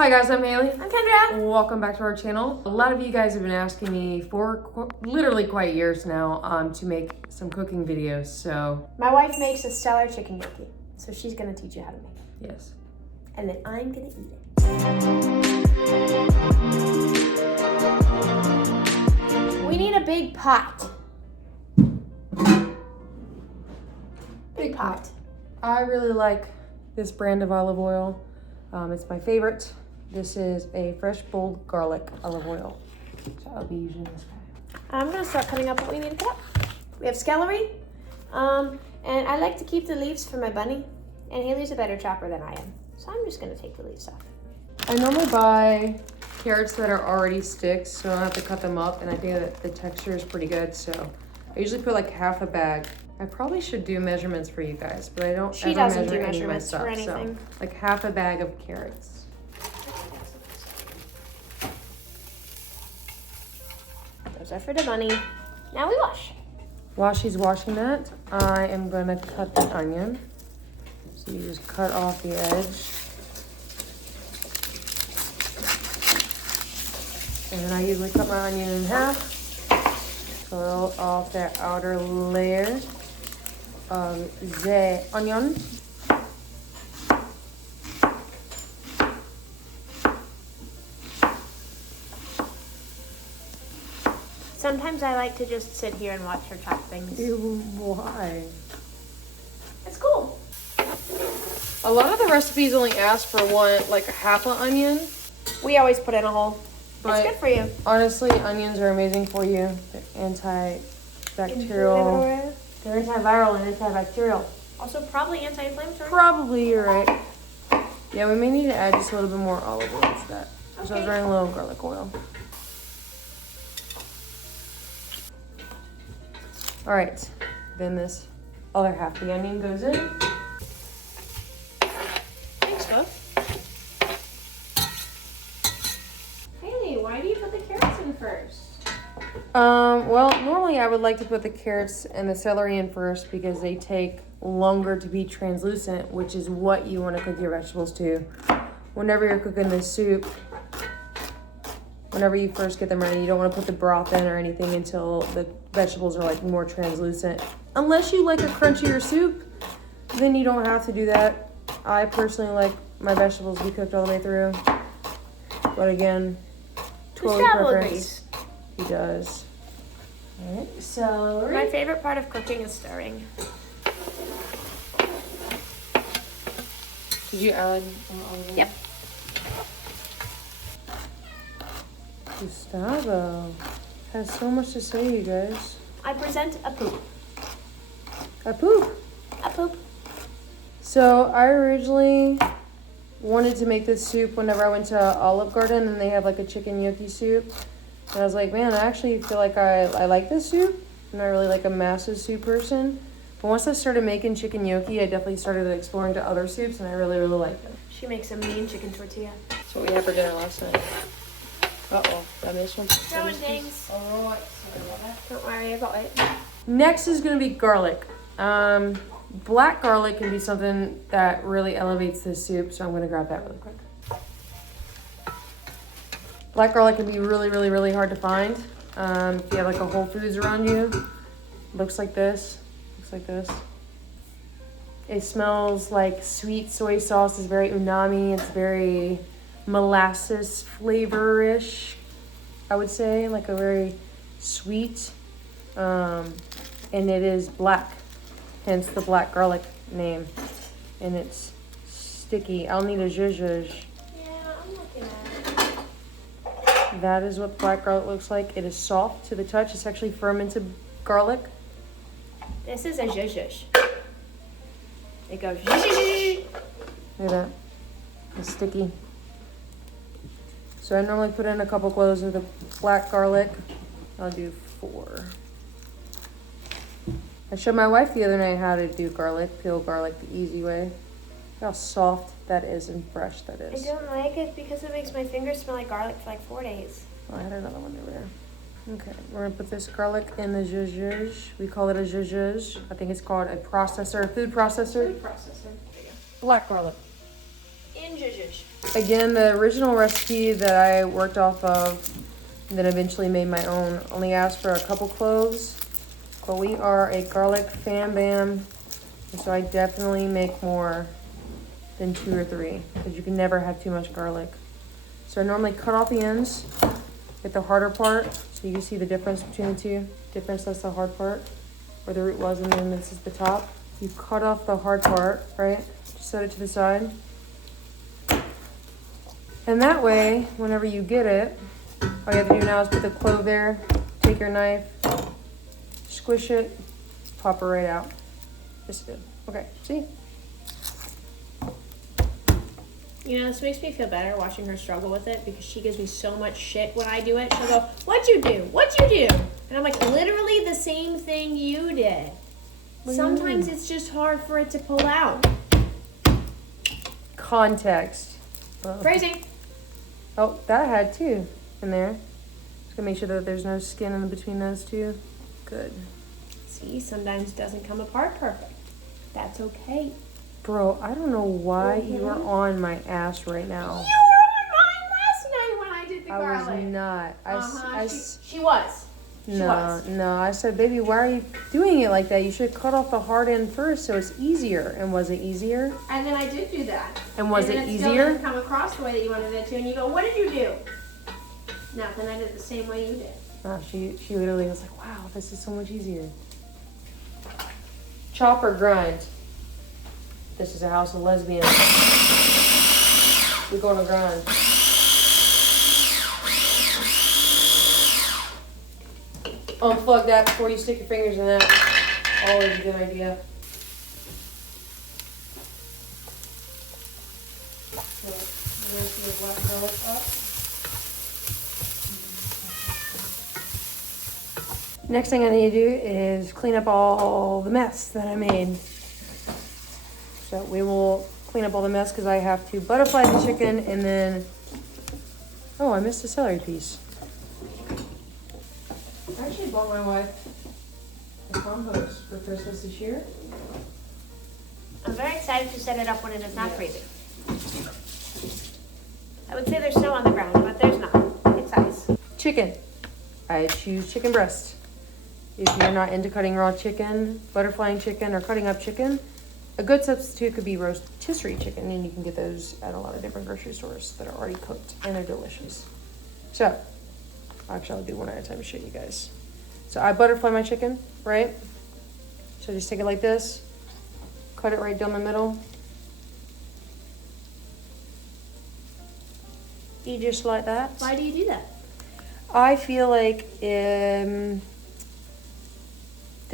Hi guys, I'm Hailee. I'm Kendra. Welcome back to our channel. A lot of you guys have been asking me for literally quite years now to make some cooking videos, so. My wife makes a stellar chicken gnocchi, so she's gonna teach you how to make it. Yes. And then I'm gonna eat it. We need a big pot. Big pot. I really like this brand of olive oil. It's my favorite. This is a fresh bold garlic olive oil. So I'll be using this guy. I'm gonna start cutting up what we need to cut up. We have celery, and I like to keep the leaves for my bunny, and Haley's a better chopper than I am. So I'm just gonna take the leaves off. I normally buy carrots that are already sticks, so I don't have to cut them up, and I think that the texture is pretty good, so I usually put like half a bag. I probably should do measurements for you guys, but I don't She ever doesn't measure do any of my measurements stuff, for anything. so like half a bag of carrots. Those are for the bunny. Now we wash. While she's washing that, I am gonna cut the onion. So you just cut off the edge. And then I usually cut my onion in half. Cut off that outer layer of the onion. Sometimes I like to just sit here and watch her chop things. Ew, why? It's cool. A lot of the recipes only ask for like half an onion. We always put in a whole. But it's good for you. Honestly, onions are amazing for you. They're antibacterial. They're antiviral and antibacterial. Also probably anti-inflammatory. Probably, you're right. Yeah, we may need to add just a little bit more olive oil to that. Okay. So I was running a little garlic oil. All right, then this other half of the onion goes in. Thanks, Bo. Hailee, why do you put the carrots in first? Well, normally I would like to put the carrots and the celery in first because they take longer to be translucent, which is what you want to cook your vegetables to. Whenever you're cooking this soup, whenever you first get them ready, you don't want to put the broth in or anything until the vegetables are like more translucent. Unless you like a crunchier soup, then you don't have to do that. I personally like my vegetables to be cooked all the way through. But again, totally preference. He does. All right, celery. My favorite part of cooking is stirring. Did you add Yep. Gustavo has so much to say, you guys. I present a poop. A poop. A poop. So I originally wanted to make this soup whenever I went to Olive Garden and they have like a chicken gnocchi soup. And I was like, man, I actually feel like I like this soup. I'm not really like a massive soup person. But once I started making chicken gnocchi, I definitely started exploring to other soups and I really, really liked it. She makes a mean chicken tortilla. That's what we had for dinner last night. Uh-oh, I missed one. No one dings. All right, sorry about that. Don't worry about it. Next is gonna be garlic. Black garlic can be something that really elevates this soup, so I'm gonna grab that really quick. Black garlic can be really, really, really hard to find. If you have like a Whole Foods around you, looks like this. Looks like this. It smells like sweet soy sauce. It's very umami. It's very molasses flavor-ish, I would say, like a very sweet. And it is black, hence the black garlic name. And it's sticky. I'll need a zhuzh. Yeah, I'm looking at it. That is what black garlic looks like. It is soft to the touch. It's actually fermented garlic. This is a zhuzh. It goes zhuzh. Look at that. It's sticky. So I normally put in a couple cloves of the black garlic. I'll do 4. I showed my wife the other night how to do garlic, peel garlic the easy way. Look how soft that is and fresh that is. I don't like it because it makes my fingers smell like garlic for like 4 days. Oh, I had another one over there. Okay, we're gonna put this garlic in the zhuzh. We call it a zhuzh. I think it's called a processor, food processor. Food processor. Black garlic. and zhuzh. Again, the original recipe that I worked off of and then eventually made my own only asked for a couple cloves. But we are a garlic fan bam, and so I definitely make more than 2 or 3 because you can never have too much garlic. So I normally cut off the ends, get the harder part, so you can see the difference between the two. Difference, that's the hard part, where the root was, and then this is the top. You cut off the hard part, right? Just set it to the side. And that way, whenever you get it, all you have to do now is put the clove there, take your knife, squish it, pop it right out. Just good. Okay, see? You know, this makes me feel better watching her struggle with it because she gives me so much shit when I do it. She'll go, "What'd you do? What'd you do?" And I'm like, literally the same thing you did. Sometimes it's just hard for it to pull out. Context. Phrasing. Oh, that had 2 in there. Just gonna make sure that there's no skin in between those 2. Good. See, sometimes it doesn't come apart perfect. That's okay. Bro, I don't know why you are on my ass right now. You were on mine last night when I did the garlic. I was not. She was. No, I said, baby, why are you doing it like that? You should cut off the hard end first so it's easier. And was it easier? And then I did do that. And was it still easier? didn't come across the way that you wanted it to. And you go, "What did you do?" Nothing. I did the same way you did. Oh, she literally was like, wow, this is so much easier. Chop or grind? This is a house of lesbians. We're going to grind. Unplug that before you stick your fingers in that. Always a good idea. So, there's your black garlic up. Next thing I need to do is clean up all the mess that I made. So we will clean up all the mess because I have to butterfly the chicken and then, oh, I missed a celery piece. I actually bought my wife a compost for Christmas this year. I'm very excited to set it up when it is not freezing. I would say there's snow on the ground, but there's not. It's ice. Chicken. I choose chicken breast. If you're not into cutting raw chicken, butterflying chicken, or cutting up chicken, a good substitute could be rotisserie chicken, and you can get those at a lot of different grocery stores that are already cooked, and they're delicious. So, actually, I'll do one at a time to show you guys. So I butterfly my chicken, right? So just take it like this, cut it right down the middle. You just like that. Why do you do that? I feel like the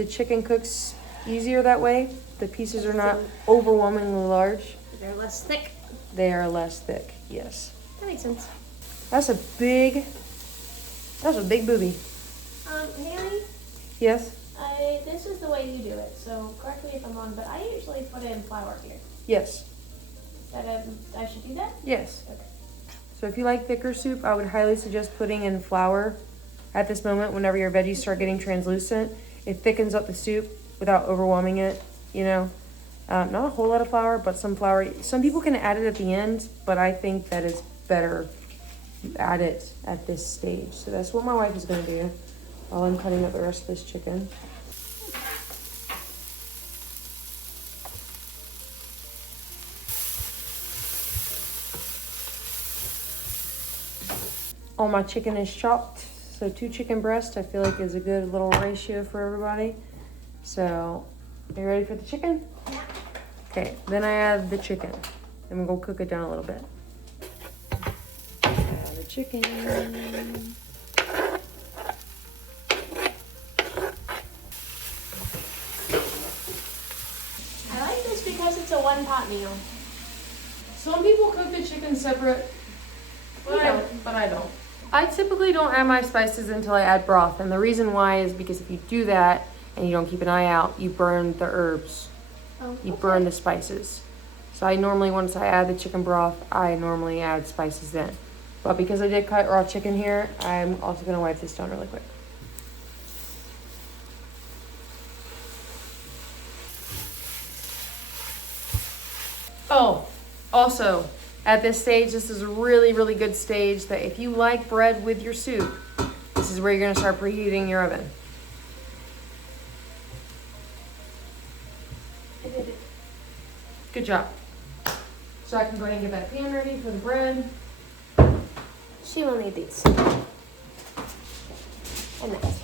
chicken cooks easier that way. The pieces are not overwhelmingly large. They're less thick. They are less thick, yes. That makes sense. That's a big booby. Hailee, Yes? this is the way you do it, so correct me if I'm wrong, but I usually put in flour here. Yes. That I should do that? Yes. Okay. So if you like thicker soup, I would highly suggest putting in flour at this moment whenever your veggies start getting translucent. It thickens up the soup without overwhelming it, you know. Not a whole lot of flour, but some flour. Some people can add it at the end, but I think that it's better you add it at this stage. So that's what my wife is going to do while I'm cutting up the rest of this chicken. All my chicken is chopped, so 2 chicken breasts I feel like is a good little ratio for everybody. So, are you ready for the chicken? Yeah. Okay, then I add the chicken, and we're gonna cook it down a little bit. Add the chicken. I like this because it's a one-pot meal. Some people cook the chicken separate, but I don't. I typically don't add my spices until I add broth, and the reason why is because if you do that and you don't keep an eye out, you burn the herbs. Oh, You burn the spices. So I normally, once I add the chicken broth, I normally add spices then. But because I did cut raw chicken here, I'm also gonna wipe this down really quick. Oh, also, At this stage, this is a really, really good stage that if you like bread with your soup, this is where you're gonna start preheating your oven. I did it. Good job. So I can go ahead and get that pan ready for the bread. She will need these. And that.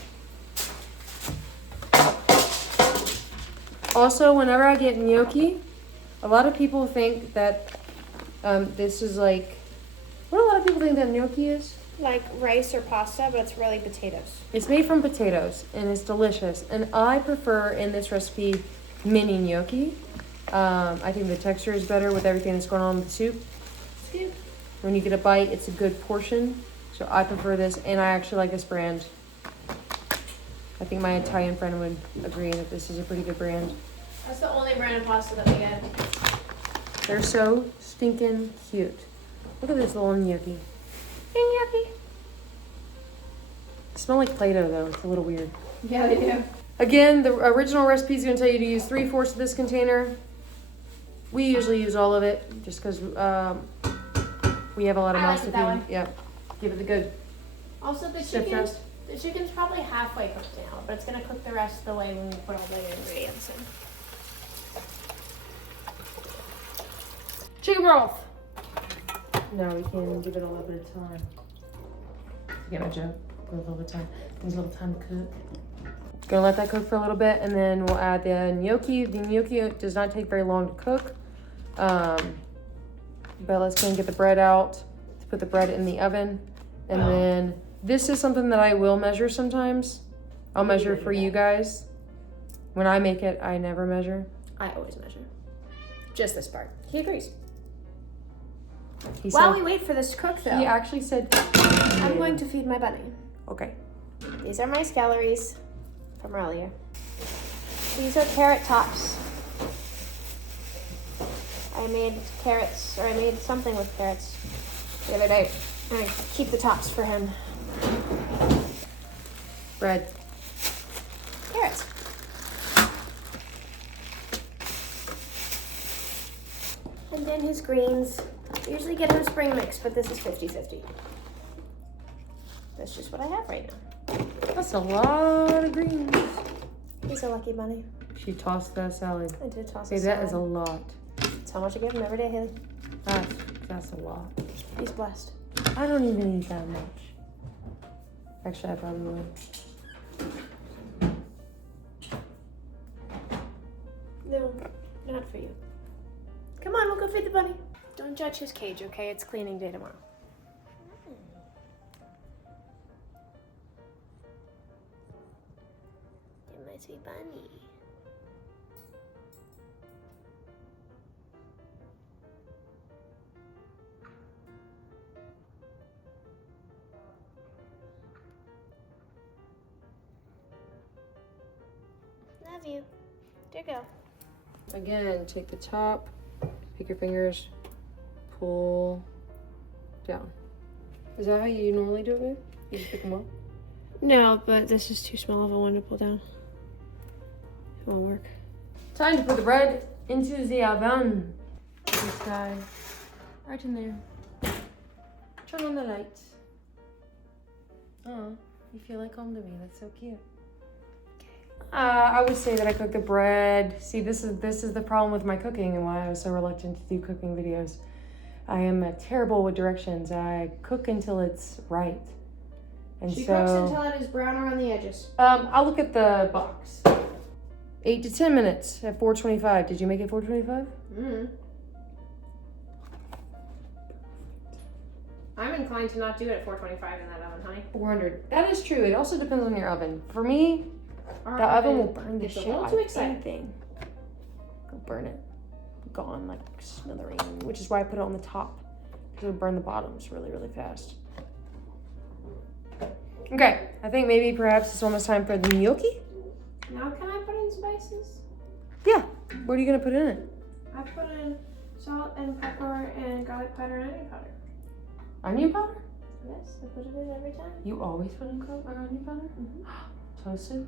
Also, whenever I get gnocchi, a lot of people think that this is like, what do a lot of people think that gnocchi is? Like rice or pasta, but it's really potatoes. It's made from potatoes and it's delicious. And I prefer in this recipe mini gnocchi. I think the texture is better with everything that's going on with the soup. Soup. When you get a bite, it's a good portion. So I prefer this, and I actually like this brand. I think my Italian friend would agree that this is a pretty good brand. That's the only brand of pasta that we get. They're so stinking cute. Look at this little gnocchi. Hey, gnocchi. They smell like Play-Doh though. It's a little weird. Yeah, they do. Again, the original recipe is going to tell you to use 3/4 of this container. We usually use all of it just because we have a lot of I mouths like to it that way. feed. Yep. Give it the good. Also, the Stiff chicken. roast. The chicken's probably halfway cooked now, but it's gonna cook the rest of the way when we put all the ingredients in. Chicken broth. No, we can't give it a little bit of time. You get my joke? A little bit of time. There's a little time to cook. Gonna let that cook for a little bit, and then we'll add the gnocchi. The gnocchi does not take very long to cook. But let's go and get the bread out to put the bread in the oven. And then this is something that I will measure sometimes. I'll measure for you guys. When I make it, I never measure. I always measure. Just this part. He agrees. He While said, we wait for this to cook, though, he actually said, I'm going to feed my bunny. okay. These are my scallies from earlier. These are carrot tops. I made carrots, or I made something with carrots the other day. And I keep the tops for him. Bread. Carrots. And then his greens. I usually get him a spring mix, but this is 50-50. That's just what I have right now. That's a lot of greens. He's a lucky bunny. She tossed that salad. I did toss Hey, his that salad. is a lot. That's how much I give him every day, Hailee. That's a lot. He's blessed. I don't even eat that much. Actually, I probably would. No, not for you. Come on, we'll go feed the bunny. Don't judge his cage, okay? It's cleaning day tomorrow. You're my sweet bunny. Love you. There you go. Again, take the top, pick your fingers, pull down. Is that how you normally do it, babe? You just pick them up? No, but this is too small of a one to pull down. It won't work. Time to put the bread into the oven. This guy, right in there. Turn on the lights. Oh, you feel like home to me. That's so cute. I would say that I cook the bread. See, this is the problem with my cooking and why I was so reluctant to do cooking videos. I am terrible with directions. I cook until it's right. And She so, cooks until it is brown around the edges. I'll look at the box. 8 to 10 minutes at 425. Did you make it 425? Mm-hmm. I'm inclined to not do it at 425 in that oven, honey. 400. That is true. It also depends on your oven. For me, the oven will burn the gets shit a little out too of excited. anything. Go burn it. Gone like smithereens, which is why I put it on the top. Because it'll burn the bottoms really, really fast. Okay, I think maybe perhaps it's almost time for the gnocchi. Now can I put in spices? Yeah. What are you gonna put in it? I put in salt and pepper and garlic powder and onion powder. Onion powder? Yes, I put it in every time. You always put in onion powder? Mm-hmm. Toasted?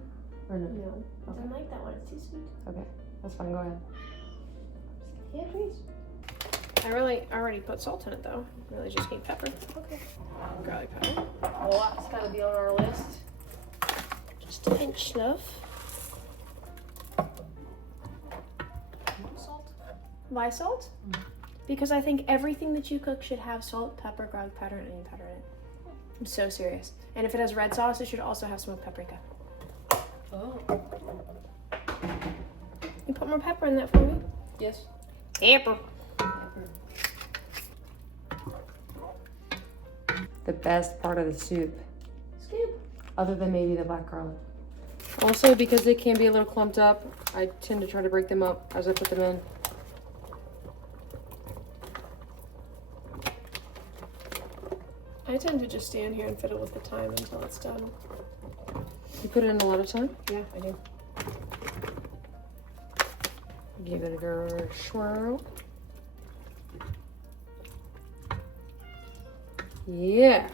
Or no? No, I Okay. don't like that one. It's too sweet. Okay, that's fine. Go ahead. Yeah, please. I really already put salt in it though. I really just need pepper. Okay. Garlic powder. Well, that's gotta be on our list. Just a pinch, love. Salt? Why salt? Because I think everything that you cook should have salt, pepper, garlic powder, and onion powder in it. I'm so serious. And if it has red sauce, it should also have smoked paprika. Oh. You put more pepper in that for me? Yes. Pepper. The best part of the soup, Scoop. other than maybe the black garlic. Also, because they can be a little clumped up, I tend to try to break them up as I put them in. I tend to just stand here and fiddle with the time until it's done. You put it in a lot of time? Yeah, I do. Give it a good swirl. Yeah.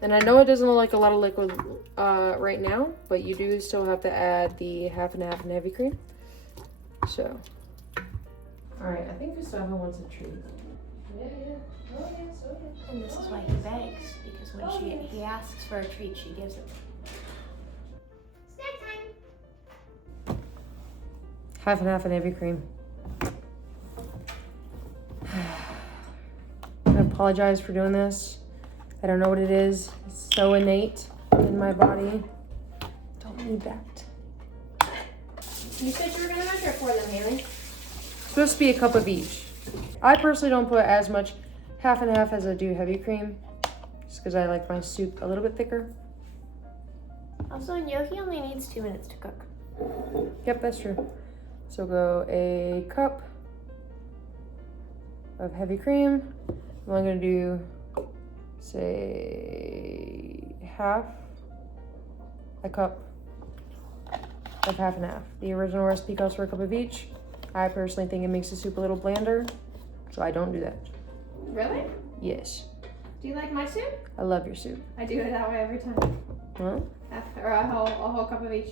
And I know it doesn't look like a lot of liquid right now, but you do still have to add the half and half and heavy cream. So. All right, I think Gustavo wants a treat. Yeah. Oh, yes, oh, yes. And this is why he begs, because when he asks for a treat, she gives it. Snack time. Half and half and heavy cream. I apologize for doing this. I don't know what it is. It's so innate in my body. Don't need that. You said you were going to measure for them, Hailee. It's supposed to be a cup of each. I personally don't put as much half and half as I do heavy cream, just because I like my soup a little bit thicker. Also, gnocchi only needs 2 minutes to cook. Yep, that's true. So go a cup of heavy cream. I'm only gonna do, say, half a cup of half and half. The original recipe calls for a cup of each. I personally think it makes the soup a little blander, so I don't do that. Really? Yes, Do you like my soup? I love your soup. I do it that way every time. Huh? Or a whole cup of each.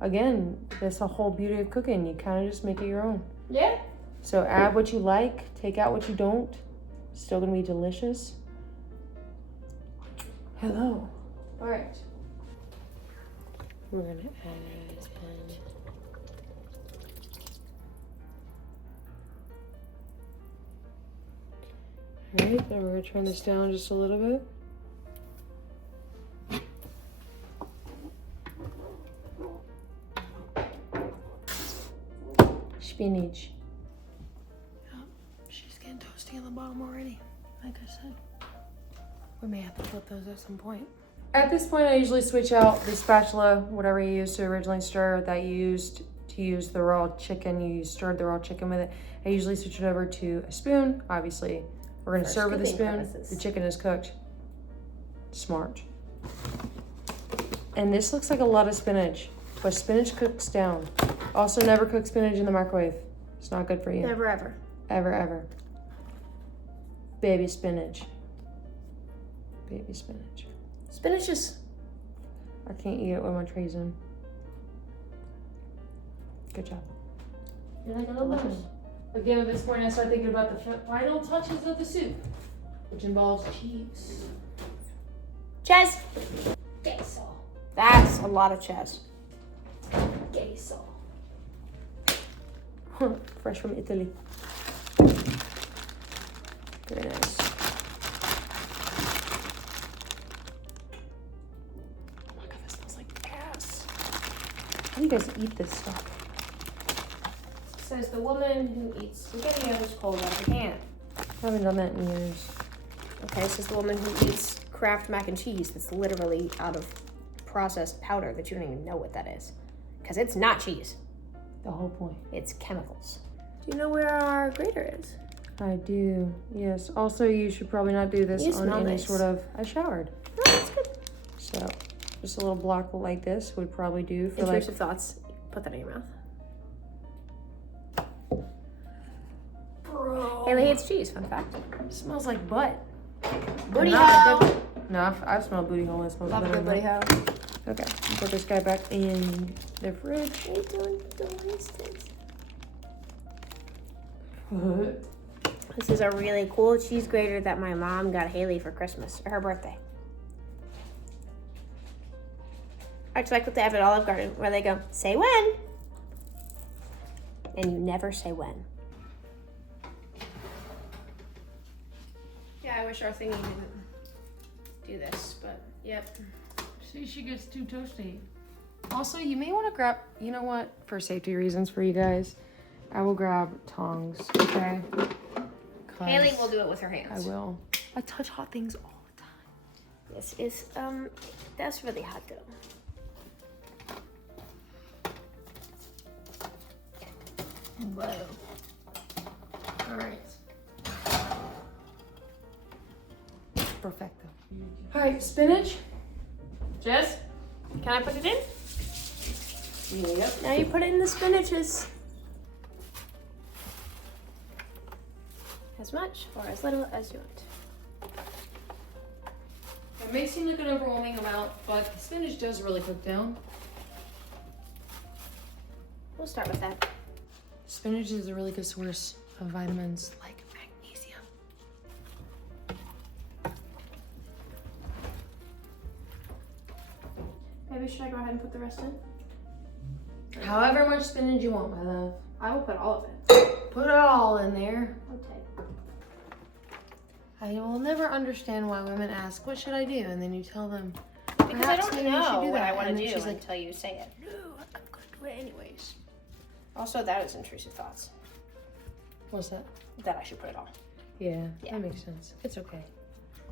Again, that's the whole beauty of cooking. You kind of just make it your own. Yeah? So add what you like, take out what you don't. Still gonna be delicious. Hello. All right. We're gonna add in. All right, then we're gonna turn this down just a little bit. Spinach. She's getting toasty on the bottom already, like I said. We may have to flip those at some point. At this point, I usually switch out the spatula, whatever you used to originally stir, that you used to use the raw chicken. You stirred the raw chicken with it. I usually switch it over to a spoon. Obviously, we're gonna serve with a spoon. Purposes. The chicken is cooked. Smart. And this looks like a lot of spinach, but spinach cooks down. Also, never cook spinach in the microwave. It's not good for you. Never ever. Ever, ever. Baby spinach. Baby spinach. Spinach is... I can't eat it with my trays in. Good job. You like a Delicious. Again, at this point, I start thinking about the final touches of the soup, which involves cheese. Ches. Queso. That's a lot of ches. Queso. Fresh from Italy. Very nice. Oh my god, this smells like ass. How do you guys eat this stuff? Says the woman who eats SpaghettiOs cold out of a can. I haven't done that in years. Okay, says the woman who eats Kraft mac and cheese that's literally out of processed powder that you don't even know what that is. Because it's not cheese. The whole point. It's chemicals. Do you know where our grater is? I do, yes. Also, you should probably not do this You on smell any nice. sort of... I showered. Oh, that's good. So, just a little block like this would probably do for like... Intrusive thoughts. Put that in your mouth. Bro. Hailee hates cheese, fun fact. It smells like butt. Booty Not hole. good- No, I smell booty hole. It smells Love a better good than booty that. hole. Okay, put this guy back in the fridge. What are you doing? Don't waste it. This is a really cool cheese grater that my mom got Hailee for Christmas, or her birthday. It's like what they have at Olive Garden, where they go, say when. And you never say when. Yeah, I wish our thingy didn't do this, but yep. See, she gets too toasty. Also, you may want to grab, you know what? For safety reasons for you guys, I will grab tongs, okay? Hailee will do it with her hands. I will. I touch hot things all the time. This is, that's really hot though. Whoa. All right. Perfecto. All right, spinach. Jess, can I put it in? Yep. Now you put it in the spinaches. As much or as little as you want. It may seem like an overwhelming amount, but the spinach does really cook down. We'll start with that. Spinach is a really good source of vitamins like magnesium. Maybe should I go ahead and put the rest in? However much spinach you want, my love. I will put all of it. Put it all in there. Okay. I will never understand why women ask, what should I do? And then you tell them, Because I perhaps don't maybe you should know do what that. I want to And then do she's like, until you say it. no, I'm gonna do it anyways. Also, that is intrusive thoughts. What's that? That I should put it all. Yeah, Yeah. that makes sense. It's okay.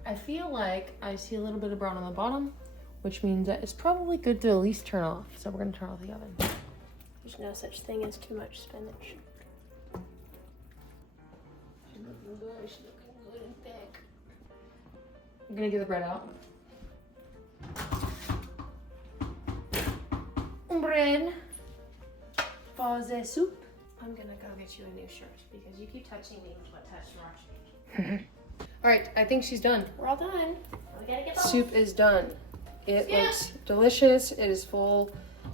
I feel like I see a little bit of brown on the bottom, which means that it's probably good to at least turn off. So we're gonna turn off the oven. There's no such thing as too much spinach. She's looking good. She's looking good and thick. I'm gonna get the bread out. Bread for the soup. I'm gonna go get you a new shirt because you keep touching me with what touched Rosh. All right, I think she's done. We're all done. We gotta get the Soup is done. It Yeah. looks delicious. It is full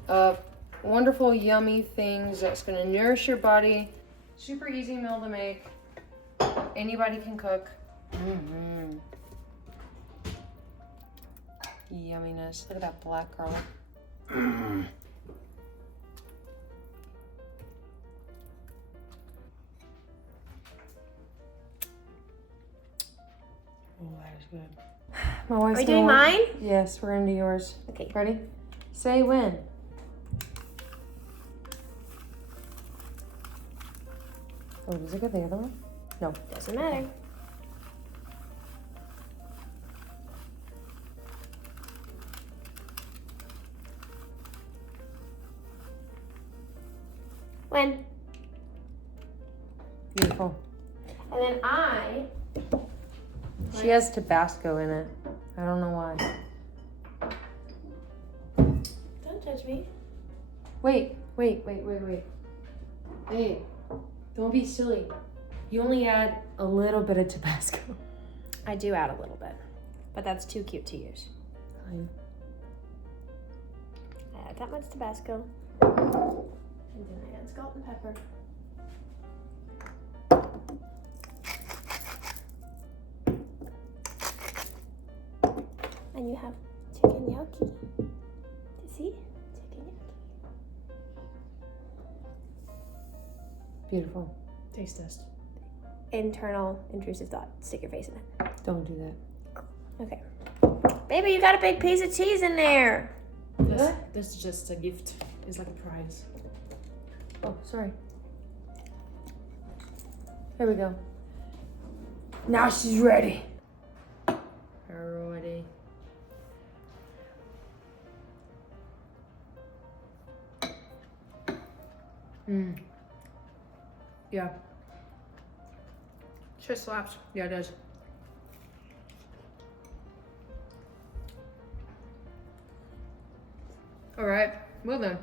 of wonderful, yummy things that's going to nourish your body. Super easy meal to make. Anybody can cook. Mm-hmm. Yumminess. Look at that black garlic. Oh, that is good. My wife's Are we doing gonna- mine? Yes, we're gonna do yours. Okay. Ready? Say when. Oh, does it get the other one? No. Doesn't matter. When? Beautiful. And then I. She has Tabasco in it. I don't know why. Don't judge me. Wait. Hey, don't be silly. You only add a little bit of Tabasco. I do add a little bit, but that's too cute to use. Fine. I add that much Tabasco. And then I add salt and pepper. And you have chicken gnocchi. See? Chicken gnocchi. Beautiful. Taste test. Internal intrusive thought. Stick your face in it. Don't do that. Okay. Baby, you got a big piece of cheese in there. This is just a gift. It's like a prize. Oh, sorry. Here we go. Now she's ready. Alrighty. Yeah. Sure slaps. Yeah, it does. All right. Well then.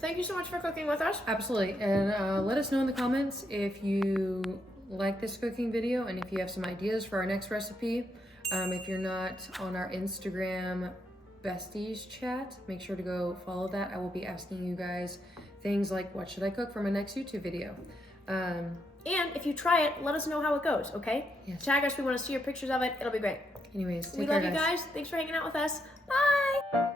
Thank you so much for cooking with us. Absolutely. And let us know in the comments if you like this cooking video and if you have some ideas for our next recipe. If you're not on our Instagram besties chat. Make sure to go follow that. I will be asking you guys things like, what should I cook for my next YouTube video? And if you try it, let us know how it goes, okay? Yes. Tag us, we want to see your pictures of it. It'll be great. Anyways, We take care, love you guys. Thanks for hanging out with us. Bye!